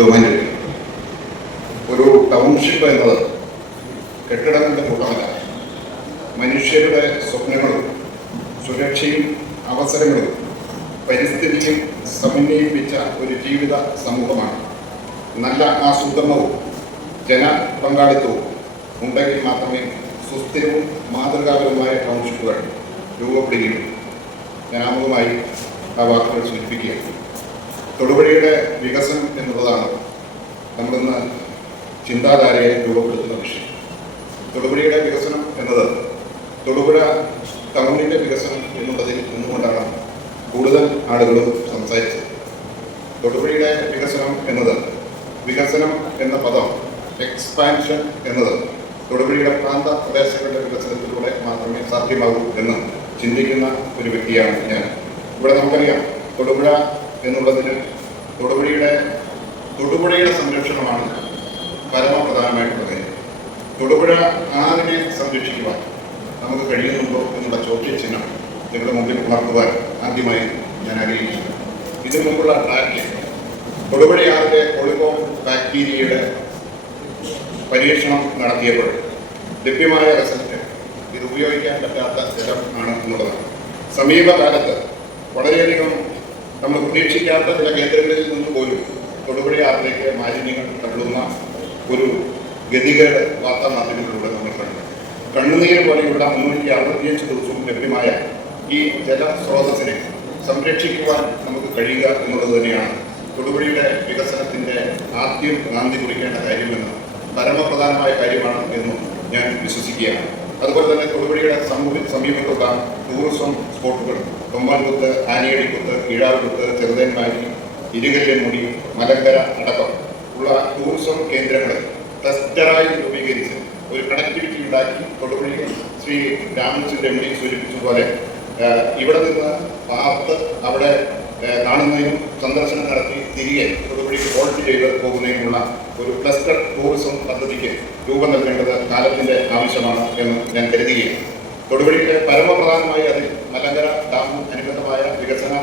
ബഹുമാനിക്കും. ഒരു ടൗൺഷിപ്പ് എന്നത് കെട്ടിടങ്ങളുടെ കൂട്ടമല്ല, മനുഷ്യരുടെ സ്വപ്നങ്ങളും സുരക്ഷയും അവസരങ്ങളും പരിസ്ഥിതിയും സമന്വയിപ്പിച്ച ഒരു ജീവിത സമൂഹമാണ്. നല്ല ആസൂത്രണവും ജനപങ്കാളിത്തവും ഉണ്ടെങ്കിൽ മാത്രമേ സുസ്ഥിരവും മാതൃകാപരമായ ടൗൺഷിപ്പുകൾ രൂപപ്പെടുകയുള്ളൂ. ഞാൻ ആമുഖമായി ആ വാക്കുകൾ സൂചിപ്പിക്കുകയാണ്. തൊടുപുഴയുടെ വികസനം എന്നുള്ളതാണ് നമ്മളിന്ന് ചിന്താധാരയെ രൂപപ്പെടുത്തുന്ന വിഷയം. തൊടുപുഴയുടെ വികസനം എന്നത് തൊടുപുഴ ടൗണിൻ്റെ വികസനം എന്നുള്ളതിൽ നിന്നുകൊണ്ടാണ് കൂടുതൽ ആളുകളും സംസാരിച്ചത്. തൊടുപുഴയുടെ വികസനം എന്നത്, വികസനം എന്ന പദം, എക്സ്പാൻഷൻ എന്നത് തൊടുപുഴയുടെ പ്രാന്ത പ്രദേശങ്ങളുടെ വികസനത്തിലൂടെ മാത്രമേ സാധ്യമാകൂ എന്ന് ചിന്തിക്കുന്ന ഒരു വ്യക്തിയാണ് ഞാൻ. ഇവിടെ നമുക്കറിയാം, തൊടുപുഴ എന്നുള്ളതിന് തൊടുപുഴയുടെ സംരക്ഷണമാണ് പരമപ്രധാനമായിട്ടുള്ള കാര്യം. തൊടുപുഴ ആറിനെ സംരക്ഷിക്കുവാൻ നമുക്ക് കഴിയുന്നുണ്ടോ എന്നുള്ള ചോദ്യചിഹ്നം നിങ്ങളുടെ മുമ്പിൽ ഉണർത്തുവാൻ ആദ്യമായി ഞാൻ ആഗ്രഹിക്കുന്നു. ഇതിനു മുമ്പുള്ള ട്രാക്കിൽ തൊടുപുഴയാറിലെ ഒളികോം ബാക്ടീരിയയുടെ പരീക്ഷണം നടത്തിയപ്പോൾ ലഭ്യമായ റിസൾട്ട് ഇത് ഉപയോഗിക്കാൻ പറ്റാത്ത ജലം ആണ് എന്നുള്ളതാണ്. സമീപകാലത്ത് വളരെയധികം നമ്മൾ പ്രതീക്ഷിക്കാത്ത ചില കേന്ദ്രങ്ങളിൽ നിന്ന് പോലും തൊടുപുഴയാറിലേക്ക് മാലിന്യങ്ങൾ തള്ളുന്ന ഒരു ഗതികേട് വാർത്താമാധ്യമങ്ങളിലൂടെ നമ്മൾ കണ്ടു. കണ്ണുനീര് പോലെയുള്ള 365 ദിവസവും ലഭ്യമായ ഈ ജലസ്രോതസ്സിനെ സംരക്ഷിക്കുവാൻ നമുക്ക് കഴിയുക എന്നുള്ളത് തന്നെയാണ് തൊടുപുഴയുടെ വികസനത്തിൻ്റെ ആദ്യം നാന്ദി കുറിക്കേണ്ട കാര്യമെന്ന്, പരമപ്രധാനമായ കാര്യമാണ് എന്നും ഞാൻ വിശ്വസിക്കുകയാണ്. അതുപോലെ തന്നെ തൊടുപുഴയുടെ സമീപത്തുള്ള ടൂറിസം സ്പോട്ടുകൾ, തൊമ്മാൻകുത്ത്, ആനിയടിക്കുത്ത്, കീഴാർകുത്ത്, ചെറുതേന്മാരി, ഇരുകല്യൻമുടി, മലങ്കര അടക്കം ഉള്ള ടൂറിസം കേന്ദ്രങ്ങൾ ക്ലസ്റ്ററായി രൂപീകരിച്ച് ഒരു കണക്ടിവിറ്റി ഉണ്ടാക്കി തൊടുപുഴയിൽ ശ്രീ രാമചന്ദ്രൻ എം ഡി സൂചിപ്പിച്ചതുപോലെ ഇവിടെ നിന്ന് പാർത്ത് അവിടെ കാണുന്നതിനും സന്ദർശനം നടത്തി തിരികെ തൊടുപുഴയ്ക്ക് വോൾട്ട് ചെയ്ത് പോകുന്നതിനുള്ള ഒരു ക്ലസ്റ്റർ ടൂറിസം പദ്ധതിക്ക് രൂപം നൽകേണ്ടത് കാലത്തിൻ്റെ ആവശ്യമാണ് എന്ന് ഞാൻ കരുതുകയാണ്. തൊടുപുഴയ്ക്ക് പരമപ്രധാനമായി അതിൽ മലങ്കര ഡാമും അനുബന്ധമായ വികസന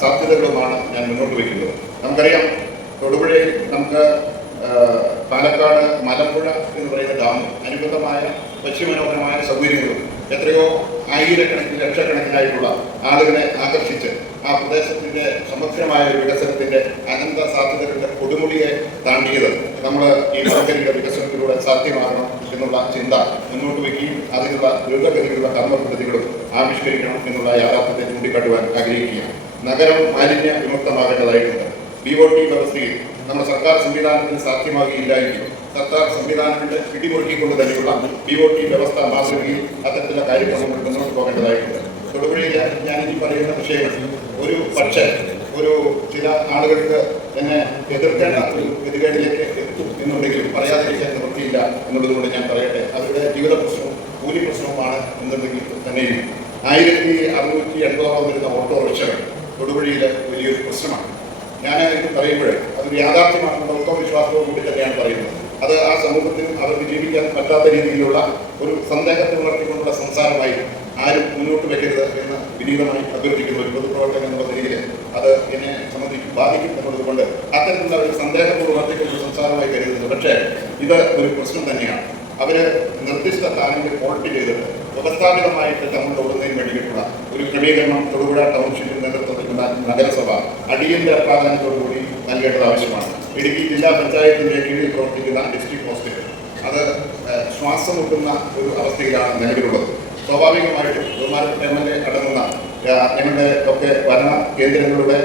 സാധ്യതകളുമാണ് ഞാൻ മുന്നോട്ട് വയ്ക്കുന്നത്. നമുക്കറിയാം, തൊടുപുഴയിൽ നമുക്ക് പാലക്കാട് മലമ്പുഴ എന്ന് പറയുന്ന ഡാമും അനുബന്ധമായ പശ്ചിമനോഹരമായ സൗകര്യങ്ങളും എത്രയോ ആയിരക്കണക്കിന് ലക്ഷക്കണക്കിനായിട്ടുള്ള ആളുകളെ ആകർഷിച്ച് ആ പ്രദേശത്തിൻ്റെ സമഗ്രമായ ഒരു വികസനത്തിൻ്റെ അനന്ത സാധ്യതകളുടെ കൊടുമുടിയെ താണ്ടിയത് നമ്മൾ ഈ മലങ്കരയുടെ വികസനത്തിലൂടെ സാധ്യമാകണം എന്നുള്ള ചിന്ത മുന്നോട്ട് വയ്ക്കുകയും അതിനുള്ള ദ്രുതഗതികളുള്ള കർമ്മപദ്ധതികളും ആവിഷ്കരിക്കണം എന്നുള്ള യാഥാർത്ഥ്യത്തെ ചൂണ്ടിക്കാട്ടുവാൻ ആഗ്രഹിക്കുകയാണ്. നഗരം മാലിന്യ വിമുക്തമാകേണ്ടതായിട്ടുണ്ട്. BOT വ്യവസ്ഥയിൽ നമ്മുടെ സർക്കാർ സംവിധാനത്തിന് സാധ്യമാകുകയില്ലായിരിക്കും. സർക്കാർ സംവിധാനങ്ങളുടെ പിടിമുറുക്കിക്കൊണ്ട് തന്നെയുള്ള BOT വ്യവസ്ഥ മാതൃകയിൽ അത്തരത്തിലുള്ള കാര്യക്രമങ്ങൾ മുന്നോട്ട് പോകേണ്ടതായിട്ടുണ്ട്. തൊടുപുഴയിൽ ഞാനിനി പറയുന്ന വിഷയങ്ങൾ ഒരു ചില ആളുകൾക്ക് എന്നെ എതിർക്കേണ്ട ഒരു ഗതികേടിലേക്ക് എത്തും എന്നുണ്ടെങ്കിലും പറയാതിരിക്കാൻ നിവൃത്തിയില്ല എന്നുള്ളതുകൊണ്ട് ഞാൻ പറയട്ടെ. അവരുടെ ജീവിത പ്രശ്നവും കൂലി പ്രശ്നവുമാണ് എന്നുണ്ടെങ്കിൽ തന്നെയും 1680 വരുന്ന ഓട്ടോറിക്ഷകൾ തൊടുപുഴയിലെ വലിയൊരു പ്രശ്നമാണ്. ഞാൻ ഇത് പറയുമ്പോൾ അതൊരു യാഥാർത്ഥ്യമാണെന്നുള്ള ഉത്തമവിശ്വാസത്തോടു കൂടി തന്നെയാണ് പറയുന്നത്. അത് ആ സമൂഹത്തിൽ അവർക്ക് ജീവിക്കാൻ പറ്റാത്ത രീതിയിലുള്ള ഒരു സന്ദേഹത്തെ ഉണർത്തിക്കൊണ്ടുള്ള സംസാരമായി ആരും മുന്നോട്ട് വയ്ക്കരുത് എന്ന് വിനീതമായി അഭ്യർത്ഥിക്കുന്ന ഒരു പൊതുപ്രവർത്തകൻ എന്നുള്ള രീതിയിൽ അത് എന്നെ സംബന്ധിച്ച് ബാധിക്കും എന്നുള്ളതുകൊണ്ട് അത്തരത്തിലുള്ള ഒരു സന്ദേഹത്തോട് ഉണർത്തിക്കൊണ്ടുള്ള സംസാരമായി കരുതുന്നത്. പക്ഷേ ഇത് ഒരു പ്രശ്നം തന്നെയാണ്. അവർ നിർദ്ദിഷ്ട സ്ഥാനങ്ങളിൽ വോൾട്ട് ചെയ്തിട്ട് വ്യവസ്ഥാപിതമായിട്ട് തമ്മിൽ ഓടുന്നതിന് വേണ്ടിയിട്ടുള്ള ഒരു ക്രമീകരണം തൊടുപുഴ ടൗൺഷിപ്പിന്റെ നേതൃത്വത്തിലുള്ള നഗരസഭ അടിയന്തര പ്രാധാന്യത്തോടുകൂടി നൽകേണ്ടത് ആവശ്യമാണ്. ഇടുക്കി ജില്ലാ പഞ്ചായത്തിൻ്റെ കീഴിൽ പ്രവർത്തിക്കുന്ന ഡിസ്ട്രിക്ട് ഹോസ്പിറ്റൽ അത് ശ്വാസം മുട്ടുന്ന ഒരു അവസ്ഥയിലാണ് നിലവിലുള്ളത്. സ്വാഭാവികമായിട്ടും ബഹുമാനപ്പെട്ട MLA അടങ്ങുന്ന ഞങ്ങളുടെ ഒക്കെ ഭരണ കേന്ദ്രങ്ങളുടെ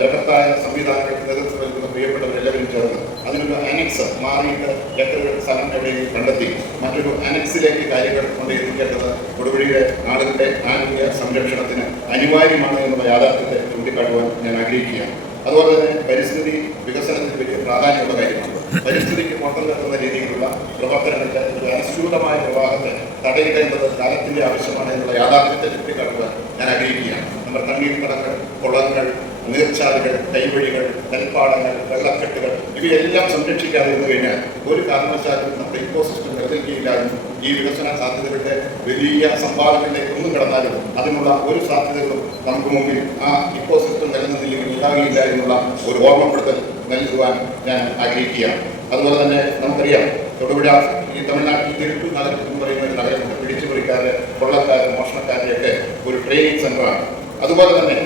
ബൃഹത്തായ സംവിധാനങ്ങൾക്ക് നേതൃത്വം നൽകുന്ന പ്രിയപ്പെട്ടവരെല്ലാവരും ചേർന്ന് അതിനൊരു അനക്സ് മാറിയിട്ട് ഏക്കറുകൾ സ്ഥലം എവിടെയും കണ്ടെത്തി മറ്റൊരു അനക്സിലേക്ക് കാര്യങ്ങൾ കൊണ്ടെത്തിക്കേണ്ടത് തൊടുപുഴയിലെ ആളുകളുടെ ആരോഗ്യ സംരക്ഷണത്തിന് അനിവാര്യമാണ് എന്നുള്ള യാഥാർത്ഥ്യത്തെ ചൂണ്ടിക്കാട്ടുവാൻ ഞാൻ ആഗ്രഹിക്കുകയാണ്. അതുപോലെ തന്നെ പരിസ്ഥിതി വികസനത്തിന് വലിയ പ്രാധാന്യമുള്ള കാര്യമാണ്. പരിസ്ഥിതിക്ക് പുറത്തു നിൽക്കുന്ന രീതിയിലുള്ള പ്രവർത്തനങ്ങളുടെ ഒരു അനുസ്യൂതമായ പ്രവാഹത്തെ തടയിടേണ്ടത് കാലത്തിന്റെ ആവശ്യമാണ് എന്നുള്ള യാഥാർത്ഥ്യത്തെ ചൂണ്ടിക്കാട്ടുവാൻ ഞാൻ ആഗ്രഹിക്കുകയാണ്. നമ്മുടെ തണ്ണീർത്തടങ്ങൾ, കുളങ്ങൾ, നീർച്ചാലുകൾ, കൈവഴികൾ, നെൽപ്പാടങ്ങൾ, വെള്ളക്കെട്ടുകൾ ഇവയെല്ലാം സംരക്ഷിക്കാതിരുന്നു കഴിഞ്ഞാൽ ഒരു കാരണവശാലും നമ്മുടെ ഇക്കോസിസ്റ്റം നിലനിൽക്കുകയില്ലായിരുന്നു. ഈ വികസന സാധ്യതകളുടെ വലിയ സംഭാവനകളിലേക്ക് ഒന്നും കടന്നാലും അതിനുള്ള ഒരു സാധ്യതകളും നമുക്ക് മുമ്പിൽ ആ ഇക്കോസിസ്റ്റം നിലനിന്നില്ലെങ്കിൽ ഉണ്ടാകുകയില്ല എന്നുള്ള ഒരു ഓർമ്മപ്പെടുത്തൽ നൽകുവാൻ ഞാൻ ആഗ്രഹിക്കുകയാണ്. അതുപോലെ തന്നെ നമുക്കറിയാം തൊടുപുഴ ഈ തമിഴ്നാട്ടിൽ തിരുപ്പൂർ നഗരം എന്ന് പറയുന്ന ഒരു നഗരമുണ്ട്. പിടിച്ചുപറിക്കാര്, കൊള്ളക്കാര്, മോഷണക്കാരുടെയൊക്കെ ഒരു ട്രെയിനിങ് സെൻ്ററാണ്. അതുപോലെ തന്നെ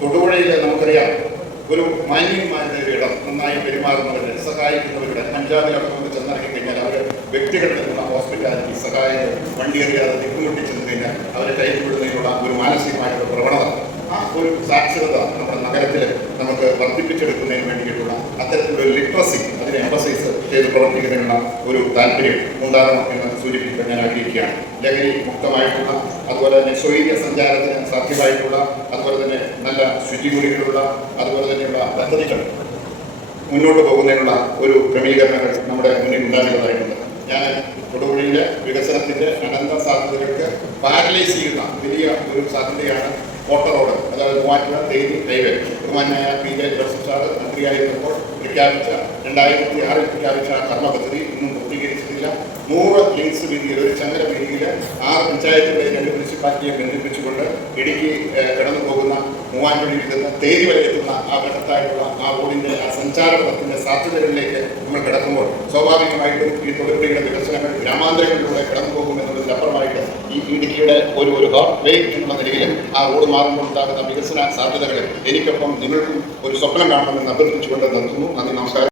തൊടുപുഴയിൽ നമുക്കറിയാം ഒരു മാന്യന്മാരുടെ ഒരു ഇടം, നന്നായി പെരുമാറുന്നവരുടെ, സഹായിക്കുന്നവരുടെ, പഞ്ചാബിലൊക്കെ നമുക്ക് ചെന്നിറങ്ങി കഴിഞ്ഞാൽ അവർ വ്യക്തികളിൽ നിന്നുള്ള ഹോസ്പിറ്റാലിറ്റി സഹായം വണ്ടി അറിയാതെ ദിക്കുമുട്ടി ചെന്ന് കഴിഞ്ഞാൽ അവരെ കൈവിടുന്നതിനുള്ള ഒരു മാനസികമായിട്ടുള്ള പ്രവണത, ആ ഒരു സാക്ഷരത നമ്മുടെ നഗരത്തിൽ നമുക്ക് വർദ്ധിപ്പിച്ചെടുക്കുന്നതിന് വേണ്ടിയിട്ടുള്ള അത്തരത്തിലുള്ള ഒരു ലിറ്ററസി അതിനെ എംഫസൈസ് ചെയ്ത് പ്രവർത്തിക്കുന്നതിനുള്ള ഒരു താല്പര്യം ഉണ്ടാകണം എന്ന് സൂചിപ്പിക്കാൻ ഞാൻ ആഗ്രഹിക്കുകയാണ്. ലഹരി മുക്തമായിട്ടുള്ള, അതുപോലെ തന്നെ സ്വൈര്യ സഞ്ചാരത്തിന് സാധ്യമായിട്ടുള്ള, അതുപോലെ തന്നെ നല്ല ശുചിമുറികളുള്ള, അതുപോലെ തന്നെയുള്ള പദ്ധതികൾ മുന്നോട്ട് പോകുന്നതിനുള്ള ഒരു ക്രമീകരണങ്ങൾ നമ്മുടെ മുന്നിൽ ഉണ്ടാകേണ്ടതായിട്ടുണ്ട്. ഞാൻ തൊടുപുഴയിലെ വികസനത്തിൻ്റെ അനന്ത സാധ്യതകൾക്ക് പാരലൈസ് ചെയ്യുന്ന വലിയ ഒരു സാധ്യതയാണ് കോട്ട റോഡ്, അതായത് മൂവാറ്റുപുഴ തേനി ഹൈവേ. ബഹുമാനായ PJ ജോസഫ് സാർ മന്ത്രിയായിരുന്നപ്പോൾ പ്രഖ്യാപിച്ച 2006 പ്രഖ്യാപിച്ച കർമ്മ പദ്ധതി ഇന്നും പൂർത്തീകരിച്ചിട്ടില്ല. 100 ലിങ്ക്സ് വീതിയിൽ, ഒരു ചങ്ങല വീതിയിൽ 6 പഞ്ചായത്തുകളെ 2 മുനിസിപ്പാലിറ്റിയെ ബന്ധിപ്പിച്ചുകൊണ്ട് ഇടുക്കി കടന്നു പോകുന്ന മൂവാറ്റുപുഴയിൽ നിന്ന് തേനി വരെ എത്തുന്ന ആ ബൃഹത്തായിട്ടുള്ള ആ റോഡിൻ്റെ ആ സഞ്ചാരപഥത്തിൻ്റെ സാധ്യതകളിലേക്ക് നമ്മൾ കിടക്കുമ്പോൾ സ്വാഭാവികമായിട്ടും ഈ തൊഴിലുറപ്പിയുടെ വികസനങ്ങൾ ഗ്രാമാന്തരങ്ങളിലൂടെ കടന്നു പോകുമെന്നുള്ളതിനപ്പുറമായിട്ട് ഈ ഇടുക്കിയുടെ ഒരു ഹോട്ട് വേ എന്നുള്ള നിലയിൽ ആ റോഡ് മാറുമ്പോൾ ഉണ്ടാകുന്ന വികസന സാധ്യതകൾ എനിക്കൊപ്പം നിങ്ങൾക്കും ഒരു സ്വപ്നം കാണണമെന്ന് അഭ്യർത്ഥിച്ചുകൊണ്ട് നിർത്തുന്നു. നന്ദി, നമസ്കാരം.